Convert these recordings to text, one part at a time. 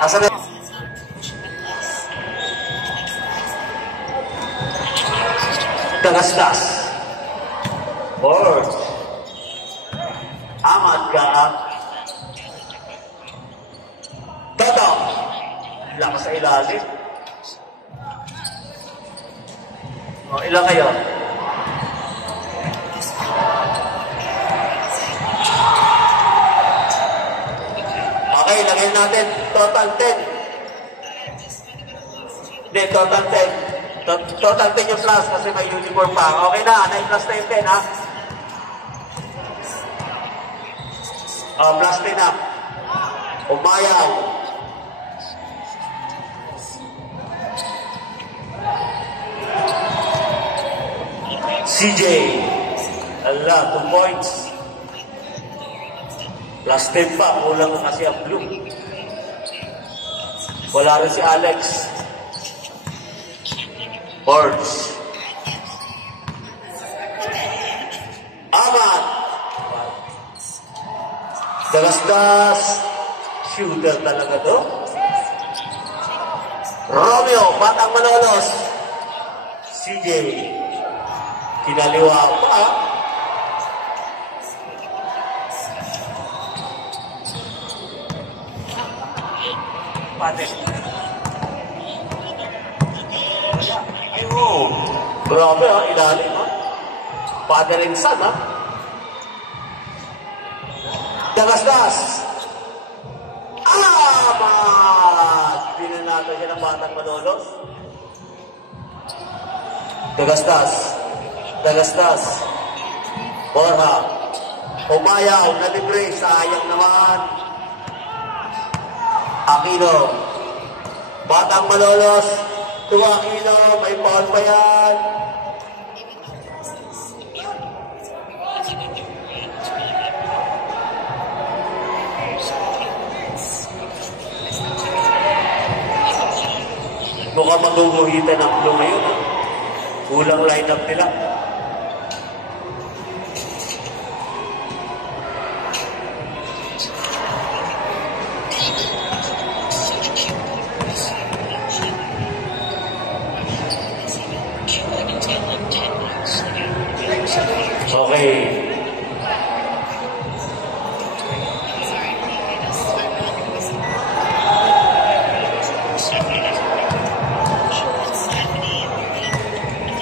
Asan na? Dagasdas. Board. Amat ka. Tataw. Lakas sa ilalim. O, ilan kayo? Okay, lagyan natin total 10. Hindi, total 10. Total 10 yung plus kasi may uniform pa. Okay na, 9 plus na yung 10 ha. Plus 10 na. Umayaw. CJ. Allah, 2 points. Plus 10 pa, kulang kasi ang blue. Wala rin si Alex. Boards. Aman. Dagasdas. Shooter talaga to. Romeo, Batang Malolos. CJ. Kinaliwa pa. Pate. Oh, grabe ha, ilalim ha. Pate rin san ha. Dagasdas. Alamat! Pinanato siya ng Batang Malolos. Dagasdas. Dagasdas. Borja. Umayaw, nalibre. Sayang naman. Aquino. Batang Malolos. Aquino. May foul pa yan. Mukhang maguguhitan ang blue ngayon. Ha? Kulang line-up nila. Okay.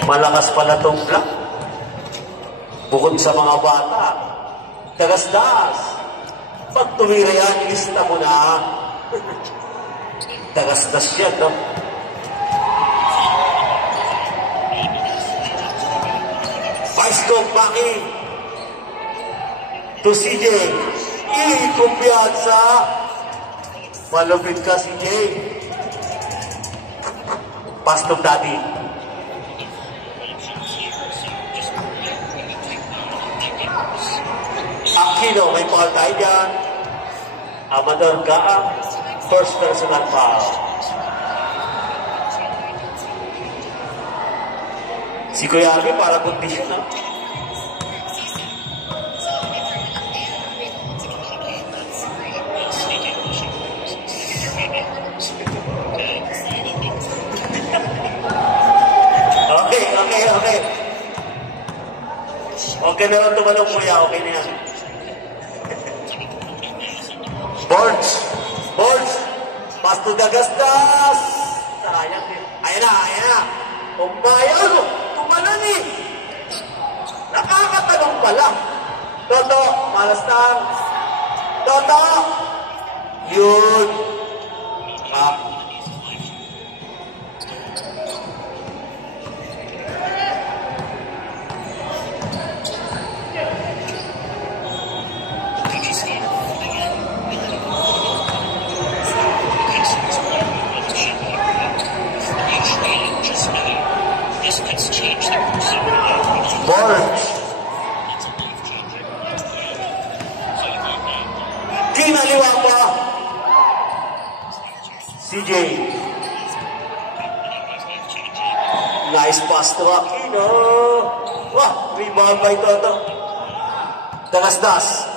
Malakas pala itong block. Bukod sa mga bata. Dagasdas. Pag tumira yan, ilista mo na. Dagasdas yan, no? Paistong Paki. To CJ. Kumpiyansa. Malupit ka, CJ. Pastong Daddy. Aquino, may foul tayo dyan. Amador Gaang, first personal foul. Si Kuya Arby para buntis yun, ha? Okay. Okay na lang tumalong, Kuya. Okay na yan. Boards. Pass to Dagasdas. Sayang din. Ayan na. Umayaw. Tumalon eh. Nakakatanong pala. Toto, malastang. Toto. Yun. Boards. Kinaliwa pa. CJ. Nice pass to Aquino. Wah, rebound by Toto. Dagasdas.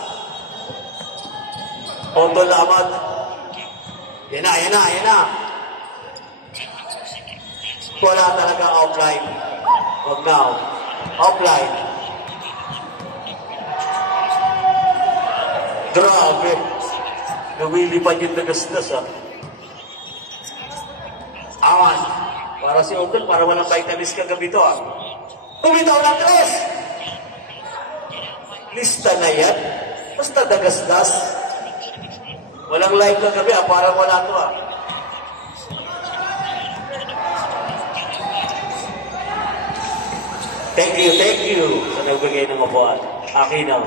Otto Lamat. Yan na, yan na, yan na. Wala talaga outline. Huwag now. Outline. Grabe. Lumilipad yung tagastas, ha. Awan. Para si Uncle, para walang vitamins kagabi to, ha. Bumitaw ng tres. Lista na yan. Basta dagasdas. Walang live kagabi, ha. Parang wala to, ha. Thank you sa nagbigay ng upuan. Aquino.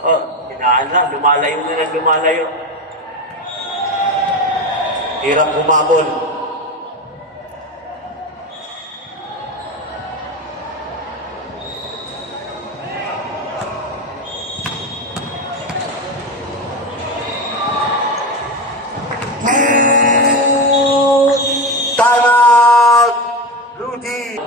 Ako, hinaan na, lumalayo na lumalayo. Hirap humabol. Time out! Rudy!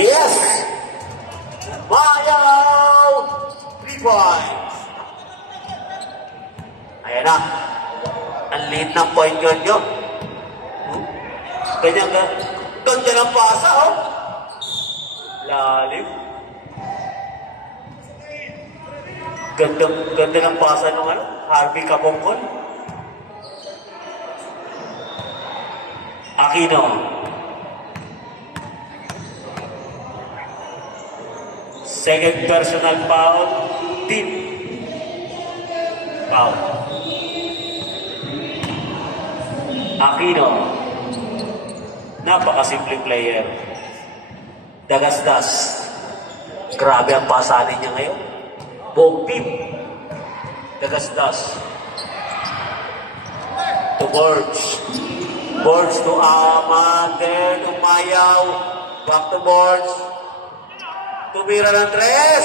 Yes! Mayaw! 3 points. Ayan na. Ang liit ng point guard nyo. Ganyan ka. Ganda ng pasa, oh. Lalim. Ganda ng pasa ng ano? Harvey Kapongkol. Aquino. Second personal foul. Team. Foul. Aquino. Napakasimpleng player. Dagasdas. Grabe ang pasanin niya ngayon. Buong team. Dagasdas. To Borge. Borge to Aman. Then Umayaw. Back to Borge. Tumira ng tres.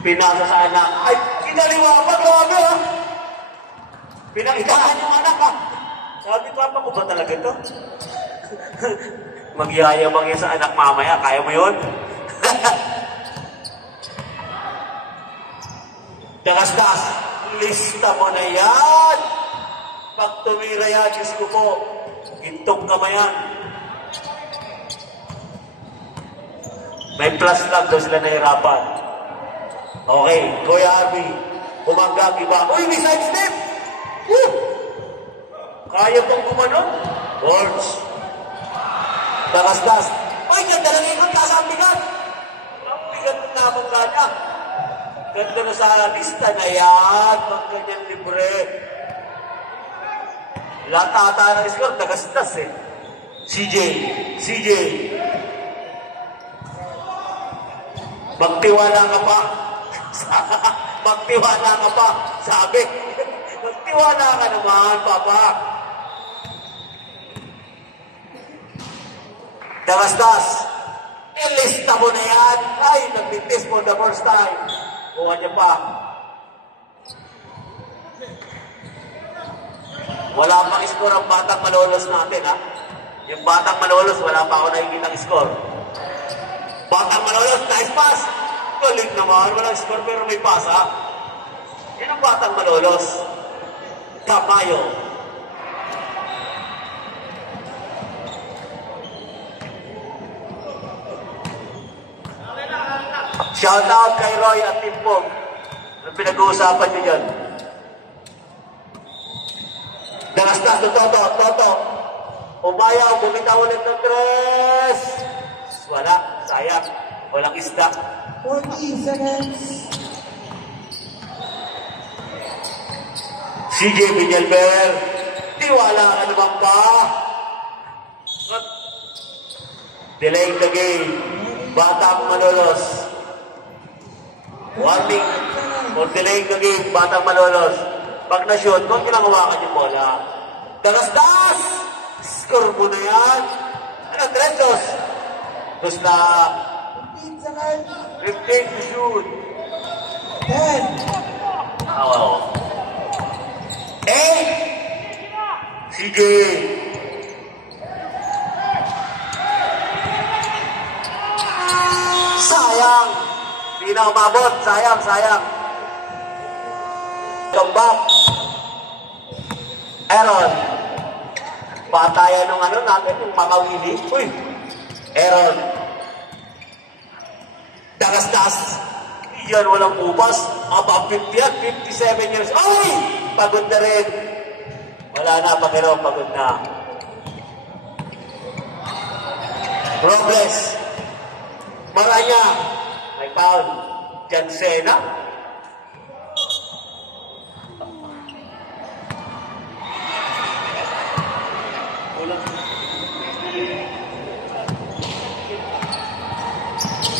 Pinasa sa anak. Ay, kinaliwa pa. Grabe, ha? Pinakitaan yung anak, ha? Sabi ko, apa ko ba talaga ito? Magyayabang yan sa anak mamaya. Kaya mo yun? Dagasdas. Lista mo na yan. Pag tumira yan, Diyos ko po. Gintong kamayan. May plus lang daw sila nahirapan. Okay, Kuya Arby. Bumangga, iba. Uy, may side step! Woo! Kaya pong gumanon? Boards. Dagasdas. Uy, ganda lang ikot. Taas ang bigat. Ang bigat na bangga niya. Ganda na sa lista na yan. Pag ganyan libre. Latata ng score, dagasdas eh. CJ. Magtiwala ka pa. Magtiwala ka pa. Sabi. Magtiwala ka naman, Papa. Dagasdas. Ilista mo na yan. Ay, naglintis for the first time. Kuha niya pa. Wala pang score ang batang malolos natin, ha? Yung batang malolos, wala pa ako nakikita score. Batang malolos, nice pass! Galing naman, walang score pero may pass, ha? Yan ang batang malolos. Tamayo. Shout out kay Roy at Timpog. Anong pinag-uusapan nyo dyan? Dagasdas ng Toto. Umayaw, bumitaw ulit ng tres. Wala, sayang. Walang isda. 40 seconds. CJ Villanueva. Tiwala ka naman ba? Delaying the game. Batang Malolos. Warning. For delaying the game, Batang Malolos. Pag na-shoot, kung kinangawakan yung bola. Dagasdas! Score mo na yan. Andresos. Tapos na 15 seconds. 15 to shoot. 10. Oo. 8. CJ. Sayang. Hindi na umabot. Sayang, sayang. Comeback. Aaron. Patayan ng ano natin, yung makawili. Uy. Aaron. Dagas-das. Yan, walang bupas. About 50 at 57 years. Ay! Pagod na rin. Wala na, Panginoon, pagod na. Robles. Maranya. May foul. Jansena.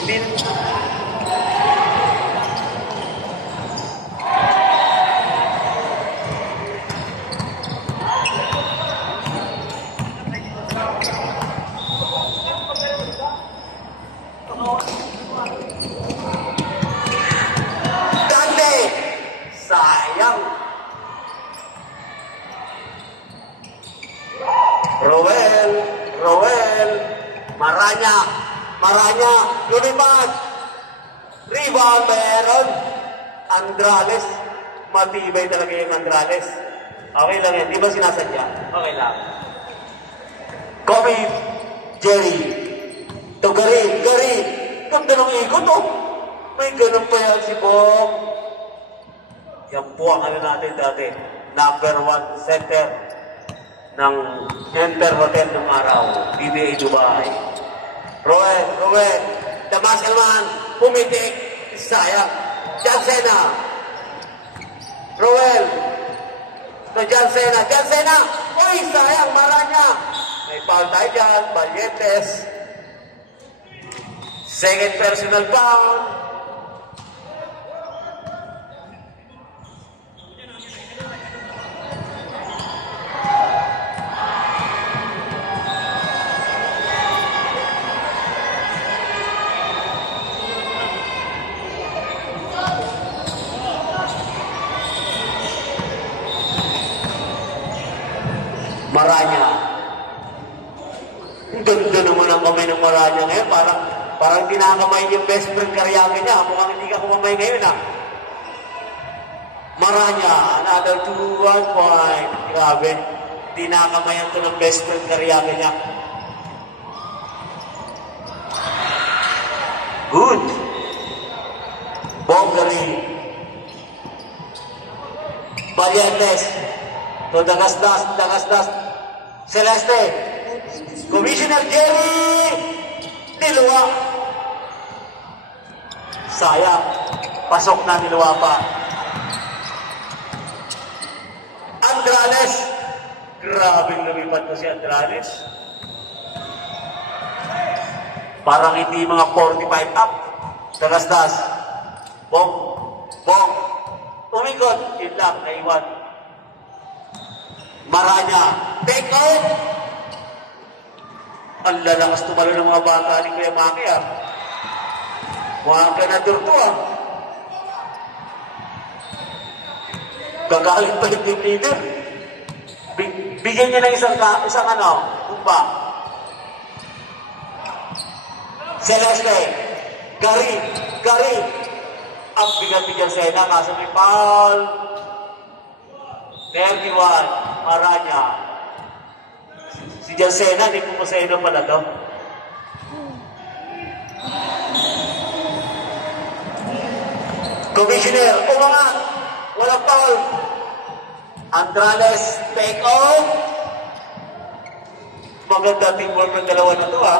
Hindi. Dante! Sayang! Roel! Maranya! Lumipad! Rebound meron! Andrales! Matibay talaga yung Andrales. Okay lang yan. Di ba sinasadya? Okay lang. Kobe! Jerry! To Gary! Ganda ng ikot, oh! May ganun pa yan si Bong. Yan po ang ano natin dati. Number 1 center ng Enter Hotel ng araw. BBA Dubai. Roel. The muscle man. Pumitik. Sayang. Jansena. Roel. To Jansena. Uy, sayang. Maranya. May foul tayo dyan. Valientes. Second personal foul. Maranya. Ang ganda naman ang kamay ng Maranya ngayon. Parang tinakamay yung best friend Karyake niya. Mukhang hindi ka kumamay ngayon, ha? Maranya, another 2-1 point. Grabe. Tinakamayan to ng best friend Karyake niya. Good. Bongari. Valientes. To dagas-das. Celeste. Commissioner Jerry. Niluwa. Sayang. Pasok na, niluwa pa. Andrales. Grabing lumipad ko si Andrales. Parang hindi mga 45 up. Dagas-das. Bong. Umikot. Yun lang, naiwan. Maranya. Take out. Ang lalakas tumalo ng mga bata ni Kuya Maki, ah. Mukhang ganador to, ah. Gagalit pa yung team leader. Bigyan niya ng isang kumba. Celeste. Gary. Ang bigat-bigat Sena, kaso may foul. 31. Maranya. Si Jansena, hindi po masayano pala to. Commissioner, umangat. Walang foul. Andrales, take out. Maganda teamwork ng dalawa na to, ha.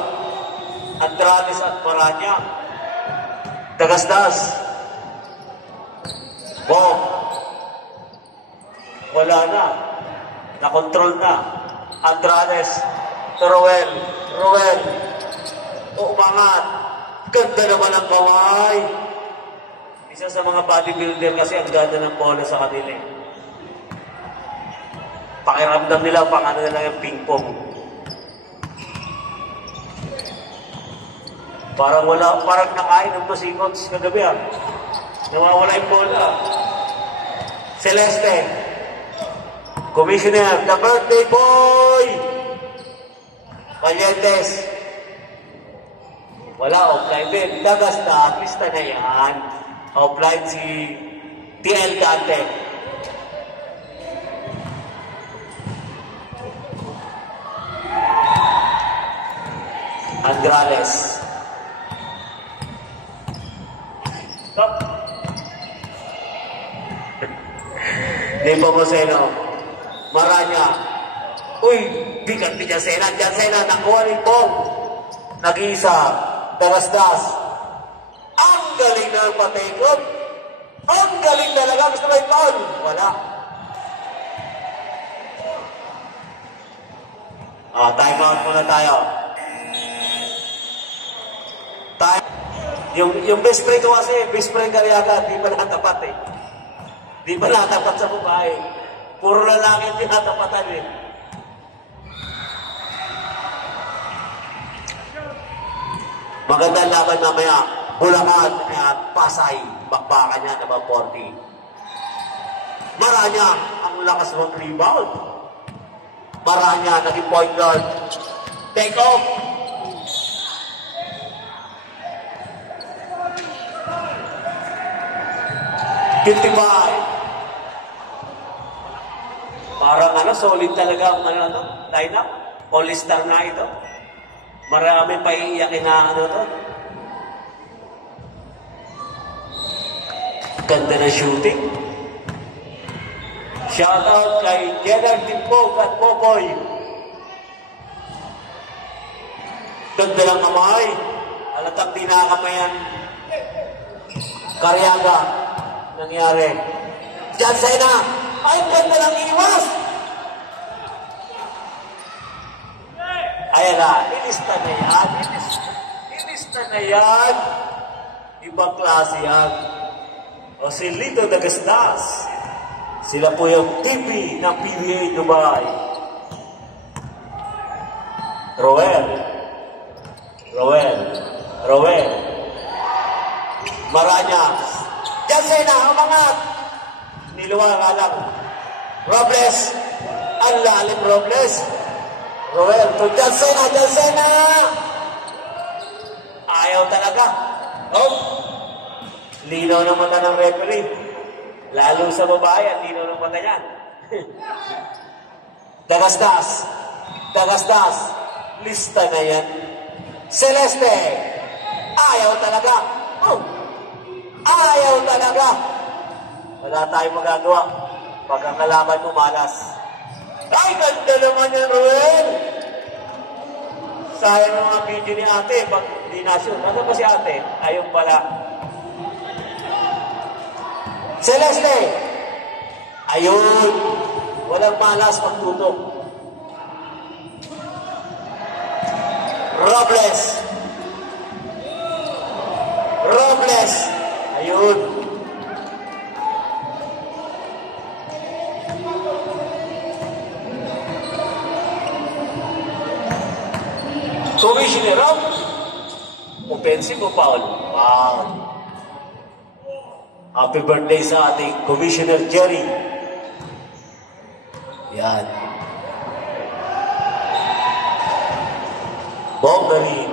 Andrales at Maranya. Dagas-das. Bong. Wala na. Nakontrol na. Andrales. To Roel. Umangat. Ganda naman ang kamay. Isa sa mga bodybuilder kasi ang ganda ng bola sa kanila. Pakiramdam nila pang ano na lang yung ping-pong. Parang nakain ng 2 seconds kagabi ah. Nawawala yung bola. Celeste. Commissioner, the birthday boy! Valientes. Wala, offline din. Dagasta, lista na yan. Offline si TL Dante. Andrales. Stop. Nepo Moseno. Maranya. Uy, bigat ni Jansena. Jansena, nakuha rin po. Nag-iisa. Dagasdas. Ang galing na patikot. Ang galing talaga. Gusto ba ipon? Wala. Time out muna tayo. Yung best friend ko kasi, best friend Karyaga, di ba natapat eh. Di ba natapat sa babae? Puro lalaki yung tinatapatan eh. Magandang laban mamaya. Bulacan at Pasay. Bakbakan niya na 40. Maranya ang lakas ng rebound. Maranya naging point guard. Take off. Gintibay. Parang solid talaga ang line-up. All-star na ito. Marami pa iiyakin na to. Ganda na shooting. Shout out kay Gerard Timpog at Popoy. Ganda ng kamay. Halatang di nakakamayan. Karyaga. Nangyari. Jansena. Ay, ganda ng iwas. Ayan na. Ilista na yan. Ilista na yan. Ibang klase yan. O si Lito Dagastas. Sila po yung TV ng PBA Dubai. Roel. Maranya. Jansena, umangat. Niluwa nga lang. Robles. Ang lalim Robles. Roel, to Jansena. Ayaw talaga. Oh. Linaw ng mata ng referee. Lalo sa babae, ang linaw ng mata niyan. Dagastas. Lista na yan. Celeste. Ayaw talaga. Oh. Ayaw talaga. Wala tayong magagawa. Pag ang kalaban mo malas. Ay, ganda naman yan, Ruel. Sayang mga video ni ate. Pag di nasyon. Ano ba si ate? Ayaw pala. Celeste. Ayun. Walang malas pagtutok. Robles. Ayun. Commissioner Rob. Offensive o foul? Foul. Happy birthday sa ating Commissioner Jerry. Yan. Bongari.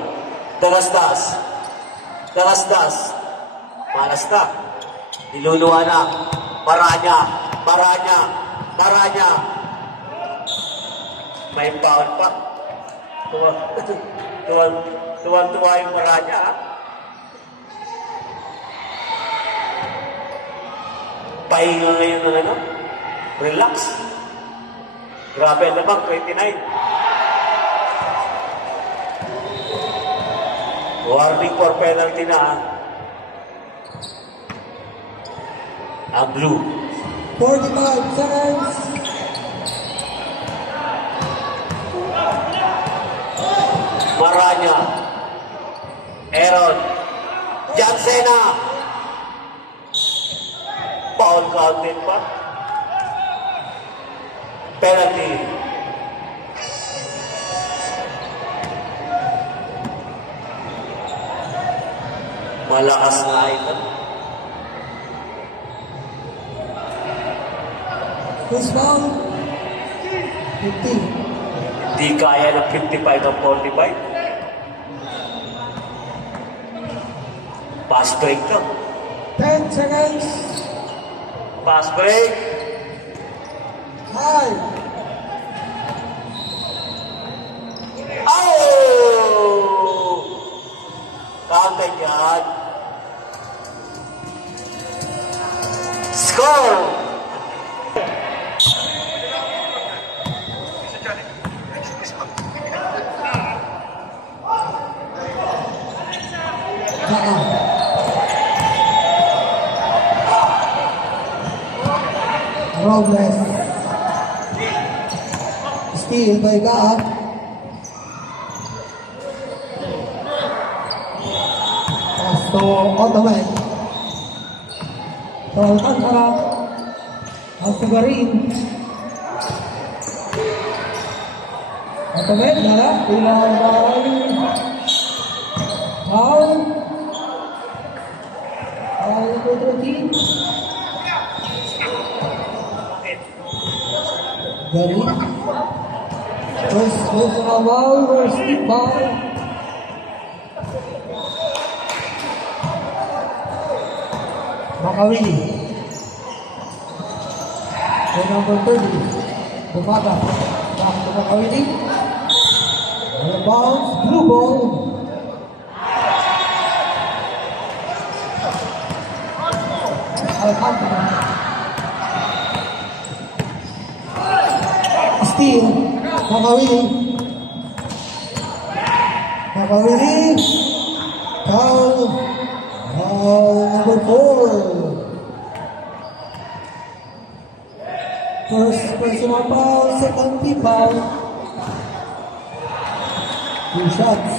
Dagastas. Malas na. Niluluwa na. Maranya. May foul pa. Tuwan-tuwa yung Maranya, ha? Pahinga ngayon na relax. Grabe naman, 29. Warning for penalty na, ha? Ang blue. 45 seconds. Maranya. Aaron. Jansena. Foul counted pa. Penalty. Malakas nga ito. First foul. 50. Di kaya ng 55 o 45. Pass break to. 10 seconds. Pass break. High. Oh! Counted yan. Score! Robles. Steal by Gaab. Pass to Otomen. To Alcantara. Altugarin. Otomen, nara. Ilang foul. Foul number 13. Gary. First personal foul, first team foul. Makawili. The number 30. Bumaga. Back to Makawili. Bounce, blue ball. Alcantara. Steal. Makawili. Makawili. Foul. Foul number 4. First personal foul, second team foul. 2 shots.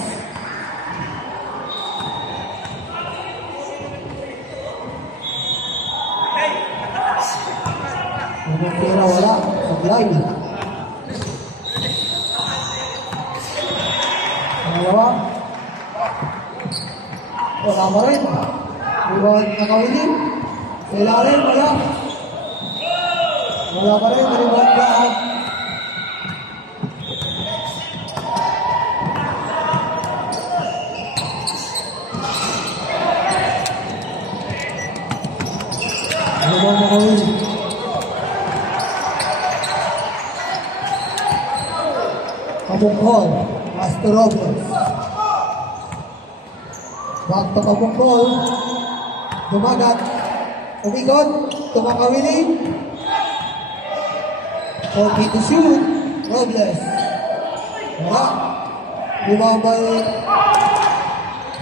Ang pera wala. Sablay. Pangalawa. Wala pa rin. Iwan Makawili. Kailangan wala. Wala pa rin. Iwan Gaab. Iwan Makawili. Kabungkol. Master Robles. Back to Kabungkol. Dumagat. Umikot. Tumakawili. 40 to shoot. Robles. Wala. Rebound by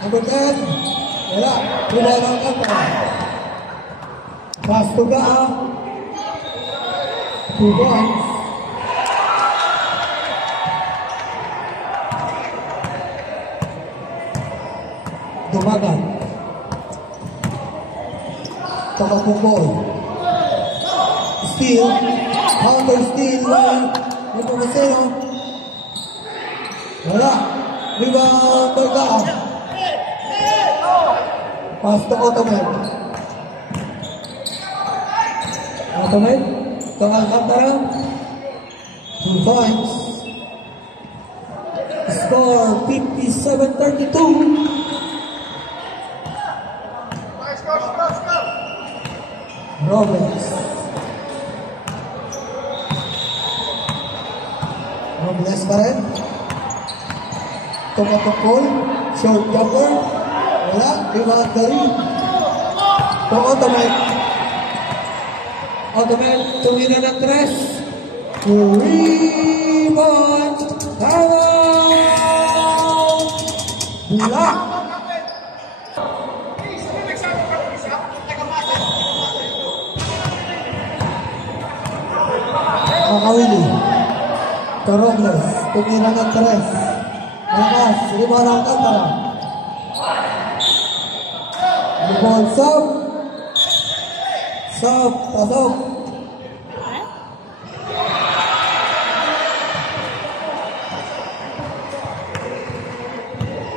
number 10. Wala. Rebound ang kanta. Pass to Gaab. 2 points. Dumagat. Takapungkol. Steal. Counter steal. Nepomuceno. Wala. Rebound by Gaab. Pass to Otomen. Otomen. To Alcantara. 2 points. Score 57-32. Robles. Robles pa rin. Tumatungkol. Short jumper. Wala. Rebound Gary. To Otomen. Otomen. Tumira ng 3. Rebound. Down. Block. Makawili. To Robles. Tumira ng 3. Malakas. Rebound ang Alcantara. Rebound sub. Sub. Pasok.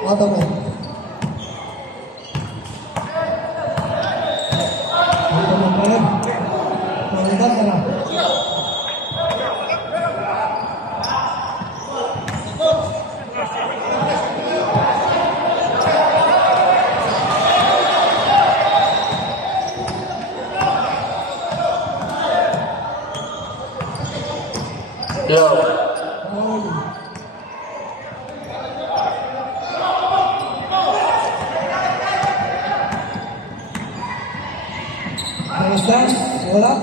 Otomen. Hello. Foul. Dance, wala.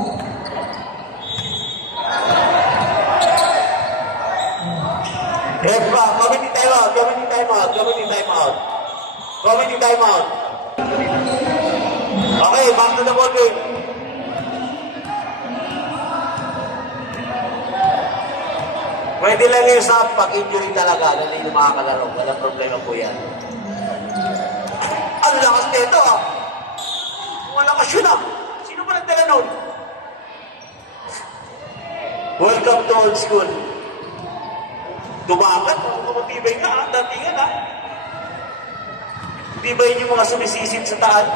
Ref pa, committee timeout, committee timeout, committee timeout. Committee timeout. Okay, back to the ball game. Pwede lang yun sa pag-injury talaga, ganun yung mga kalaro. Walang problema po yan. Ang lakas nito ah. Malakas yun ah. Sino ba nagdala nun? Welcome to old school. Tumakat, matibay ka ah, datingan ah. Tibay yung mga sumisisid sa taan.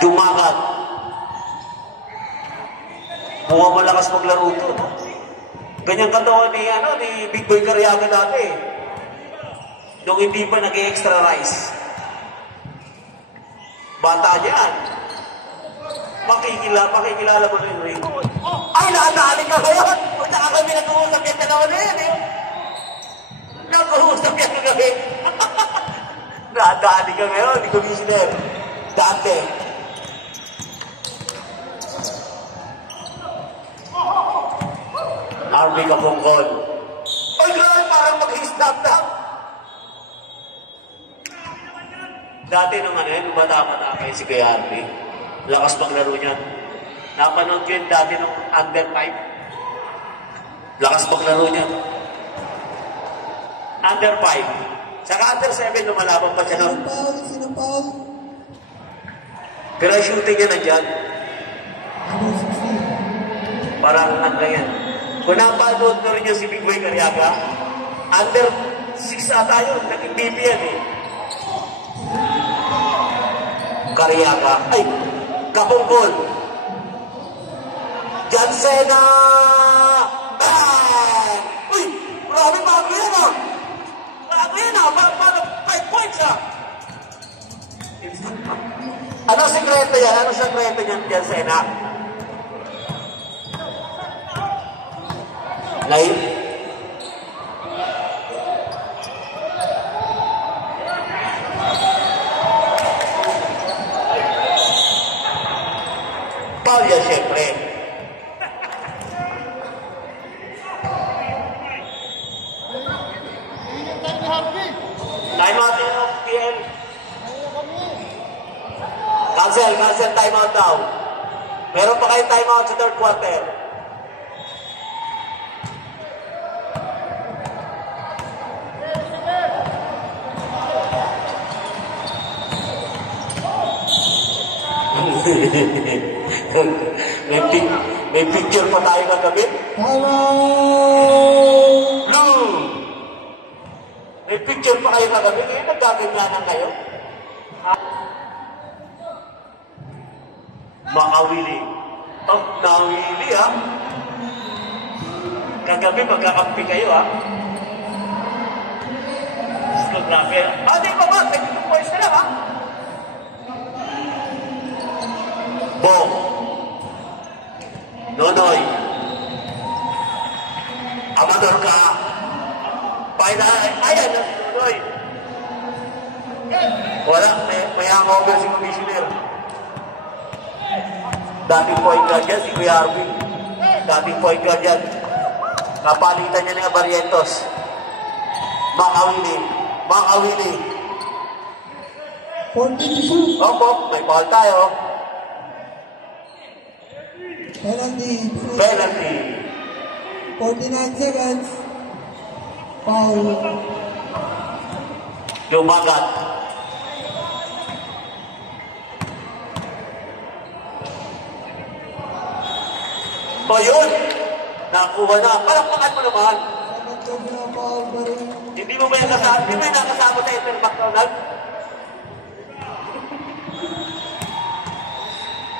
Dumakat. Muha malakas maglaro ito, no? Ganyang katawan ni Big Boy Cariaga dati. Nung hindi pa nag-extra rice. Bata niyan. Makikilala mo rin rin. Ay, nakadali ka ngayon! Punta ka kami nag-uusap yung dalawa na yan, eh. Nag-uusap yan kami. Nakadali ka ngayon, ni Commissioner. Dante. Army Kapungkol. Ay, grabe, parang mag-snap-tap. Dati nung nung bata-bata kayo si Kuya Army, lakas maglaro niya. Napanood ko yun dati nung under 5. Lakas maglaro niya. Under 5. Saka under 7, lumalaban pa siya nun. Sino foul? Pero shooting niya nandyan. Number 16. Parang ano yan. Kung napanood na rin niya si Big Boy Cariaga, under 6 ata yun, naging BP yan eh. Cariaga, ay, Kapungkol. Jansena! Bang! Uy, marami bago yan ah. Bago yan ah, parang 5 points ah. Ano sekreto yan? Ano sekreto niyan, Jansena? Lain? Paul yan, siyempre. Time out yun, PL. Cancel, time out daw. Meron pa kayong time out sa third quarter. may picture pa tayo kagabi. Blue! May picture pa kayo kagabi. Ngayon nagkaganyanan kayo. Makawili. Oh, nawili ha. Kagabi magkakampi kayo ha. Gusto grabe. Di pa ba? 22 points na lang ha. Bong. Nonoy. Amador ka. Ayan, Nonoy. Wala, may hangover si Commissioner. Dating point guard yan, si Kuya Arvin. Dating point guard yan. Napalitan niya ng Barrientos. Makawili. 42. Opo, may foul tayo. Penalty. 49 seconds. Foul. Lumagat. O yun, nakuha na. Palakpakan mo naman. Foul pa rin. Hindi mo ba yung nakasama sa Ethel McDonald?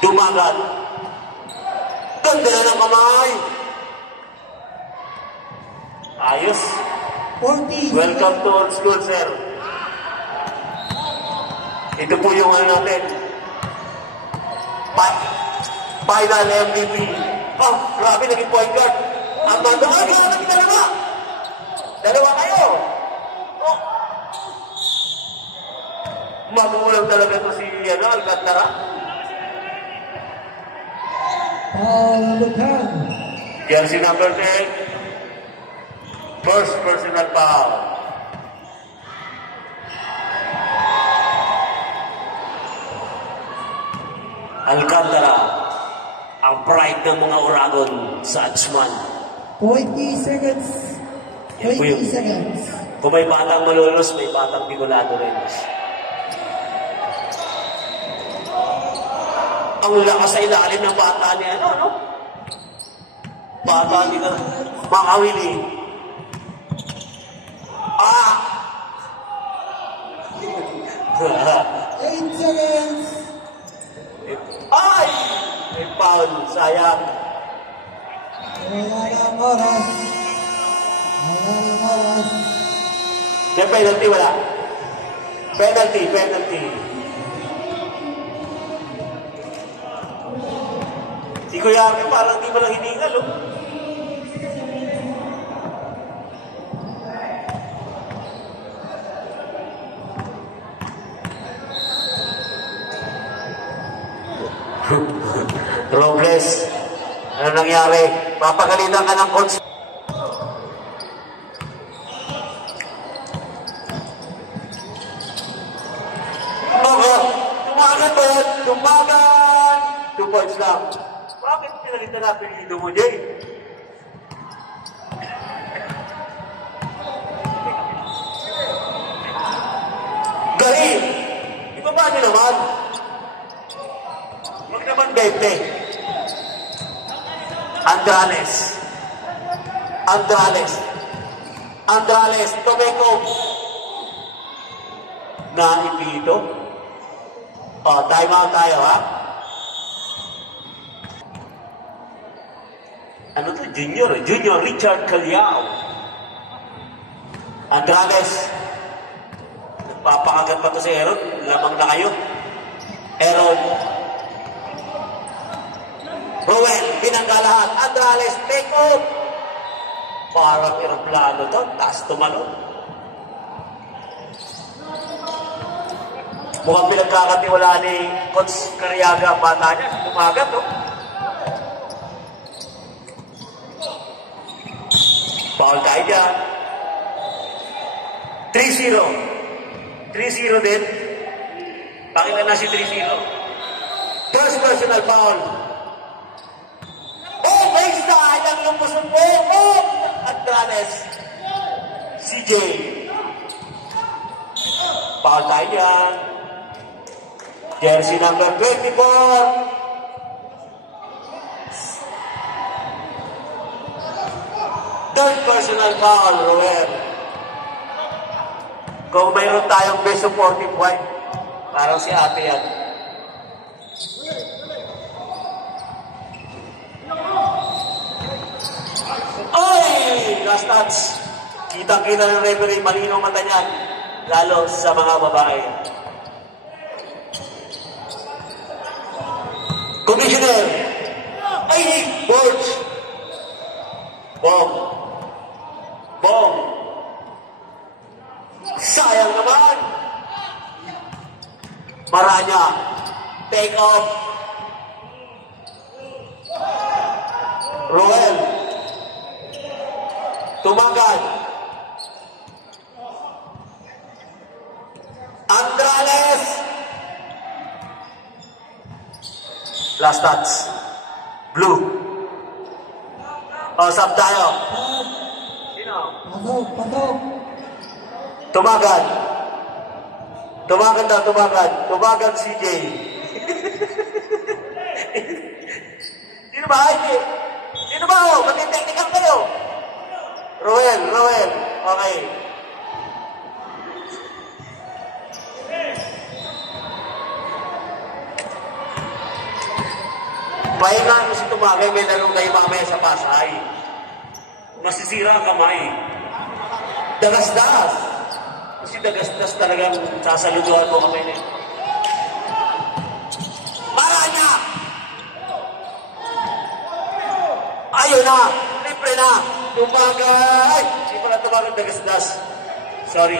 Dumagat. Ganda na ng kamay. Ayos. 40. Welcome to old school, sir. Ito po yung ano natin. final MVP. Oh, grabe, naging point guard. Armando, ay, kaya naging dalawa. Dalawa kayo. Oh. Magulang talaga to si Alcantara. Number 10. Jersey number 10. First personal foul. Alcantara, ang pride ng mga Oragon sa Adsman. 20 seconds. 20 seconds. Kung may batang Malolos, may batang Bicolano rin. Ang lakas sa ilalim ng bata niya, no? Bata ni Makawili. Ah! 8 seconds. Ay! May foul, sayang. Wala ng oras. Wala ng oras. May penalty, wala. Penalty. Si Kuya Arvin parang di mo lang hiningal, oh. Robles, ano nangyari? Papagalitan ka ng coach. Tumagan ba yan? Tumagan! 2 points lang. Bakit pinalita na pinilido mo, Jay? Galing! Ibaba niyo naman. Huwag naman gaite. Andrales, Tomeco. Naipito. O, time out tayo, ha? Ano to? Junior Richard Calyao. Andrales. Nagpapakagat pa to si Aaron. Lamang na kayo. Aaron. Rowell, binangga lahat. Andrales, take out. Parang aeroplano to. Taas tumalon. Mukhang pinagkakatiwala ni Coach Cariaga ang bata niya. Tumagat, no? Foul tayo dyan. 3-0. 3-0 din. Pakita na si 3-0. First personal foul. Oh, backside! Ang lumpos ng buko! Andrales. CJ. Foul tayo dyan. Jersey number 24. Third personal foul, Roel. Kung mayroon tayong best supportive wife, parang si ate yan. Ay! Last touch. Kitang-kita ng referee, malinaw mata niyan. Lalo sa mga babae. Commissioner! Ay! Borge! Bong! Sayang naman! Maranya! Take off! Roel! Tumagan! Andrales! Last touch. Blue. O, sub tayo. Sino? Pasok. Tumagan. Tumagan CJ. Sino ba? Sino ba? O, pati-technical kayo. Roel. Okay. Pahinga mo si Tumagay, may larong kayo mamaya sa Pasay. Masisira ang kamay. Dagas-das. Kasi dagas-das talagang sasaluduhan mo kami nito. Maranya! Ayun na! Libre na! Tumagay! Hindi pala tumagay dagas-das. Sorry.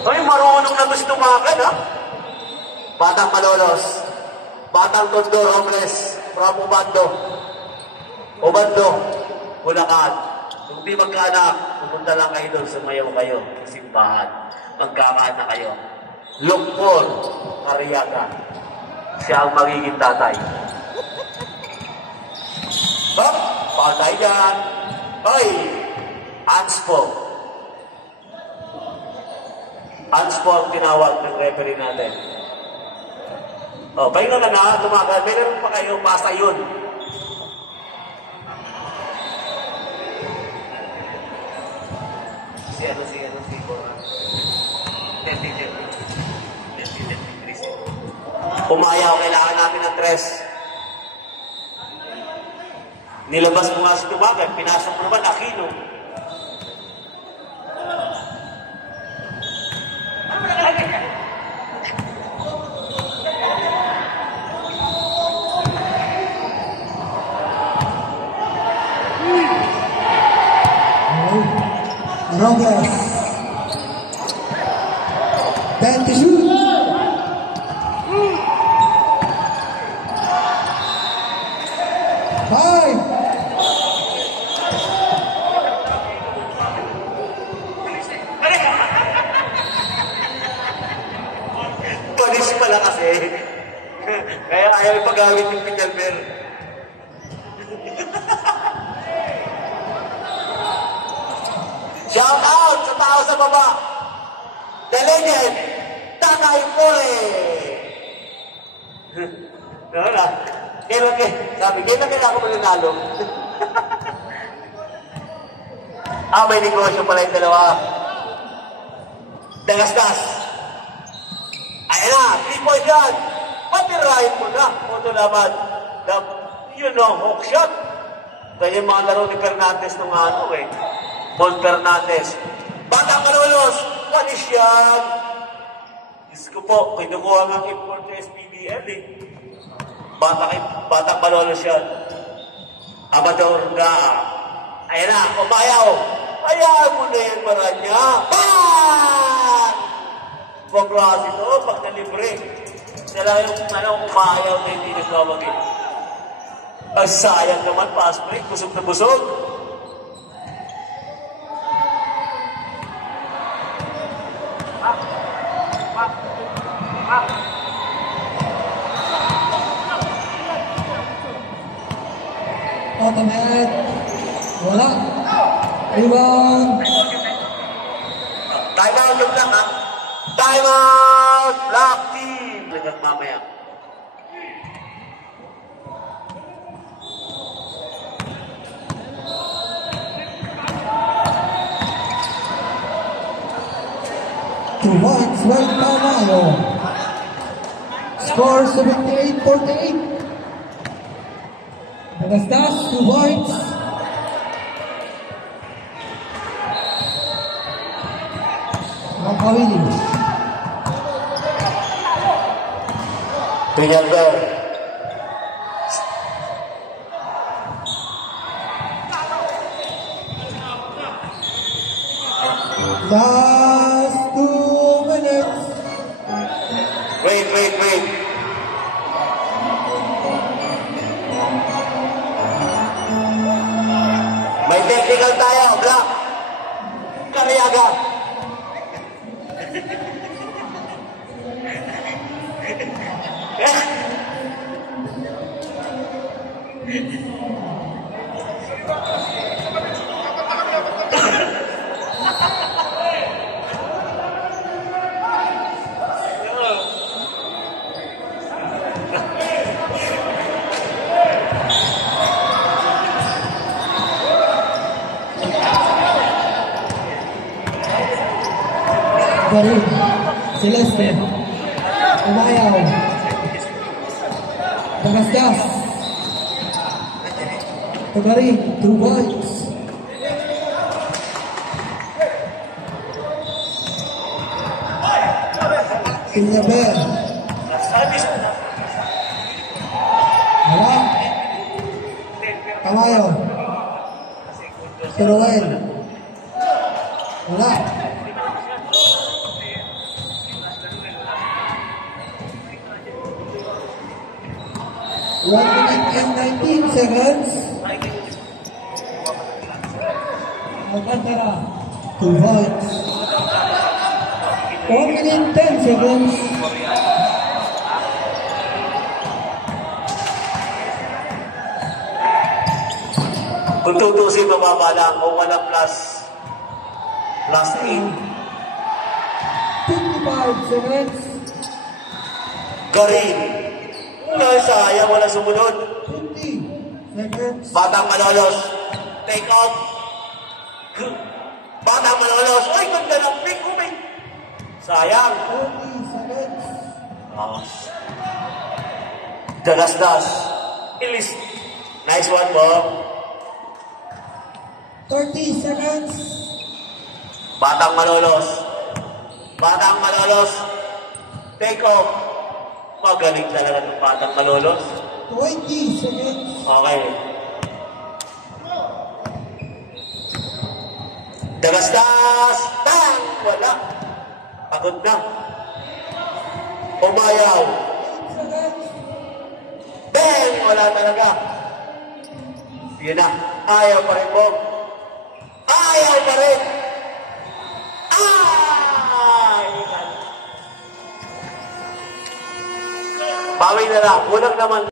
Ay, marunong na gusto tumagan, ha? Batang Malolos. Batang Tondo Robles. From Ubando. Ubando. Bulacan. Kung di magkaanak, pumunta lang kayo doon, sumayaw kayo sa simbahan. Magkakaanak kayo. Lukpor, Ariaga. Siya ang magiging tatay. Hop, patay dyan. Hoy, Anspo. Anspo ang tinawag ng referee natin. O, pahinga ka na, tumagal. Meron pa kayo, pasa yun. Si Boran. Pumayaw, kailangan natin ng tres. Nilabas mo nga si Tumagan, pinasok mo naman, Aquino. Robles. 22. Five. Panis pala kasi. Kaya ayaw ipagamit yung Pinyalmer. Shout out sa tao sa baba. The legend, Tatay Pore. Wala. Sabi, kailan ako mananalo? May negosyo pala yung dalawa. Dagas-das. Ayan na, 3-point yan. Patirahin mo na. Moto laban. Hook shot. Ganyan mga laro ni Fernandez nung Mon Fernandez. Batang Malolos. Panis yan. Diyos ko po, kinukuha ng import ng SPBL Batang Malolos yan. Amador na. Ayan na, umayaw. Ayaw mo na yan, Maranya. Bang! Pag-klase ito, pag nalibre. Sila yung umayaw na hindi nagkawagin. Ang sayang naman, fast break, busog na busog. Automatic. Wala. Rebound. Time out yung lang, ha? Time out! Black team! Hanggang mamaya. To Whites, right Tamayo. Score 78-48. Dagas-das to Whites. Makawili. Pinyalber. Last 2 minutes. Wait. May technical tayo, Black. Kariaga. Garin. Celeste. Umayaw. Dagas-das. Tagarin. To Whites. Pinyalber. Tamayo. Si Ruel. Wala. One minute and 19 seconds. Alcantara. 2 points. 1 minute 10 seconds. Kung tutusin, mababa lang. Kung wala plus 8. 55 seconds. Garin. Ay, sayang, wala sumunod. 50 seconds. Batang Malolos. Take out. Batang Malolos. Ay, ganda ng pick. Umay. Sayang. 30 seconds. Dalas-das. Ilis. Nice one, Bob. 30 seconds. Batang Malolos. Batang Malolos. Take off. Magaling talaga ng Batang Malolos. 20 seconds. Okay. Dagasdas! Bang! Wala. Pagod na. Umayaw. 8 seconds. Bang! Wala talaga. Yun na. Ayaw pa rin mo. Ayaw pa rin. Ay! Bawi na lang. Kulang naman.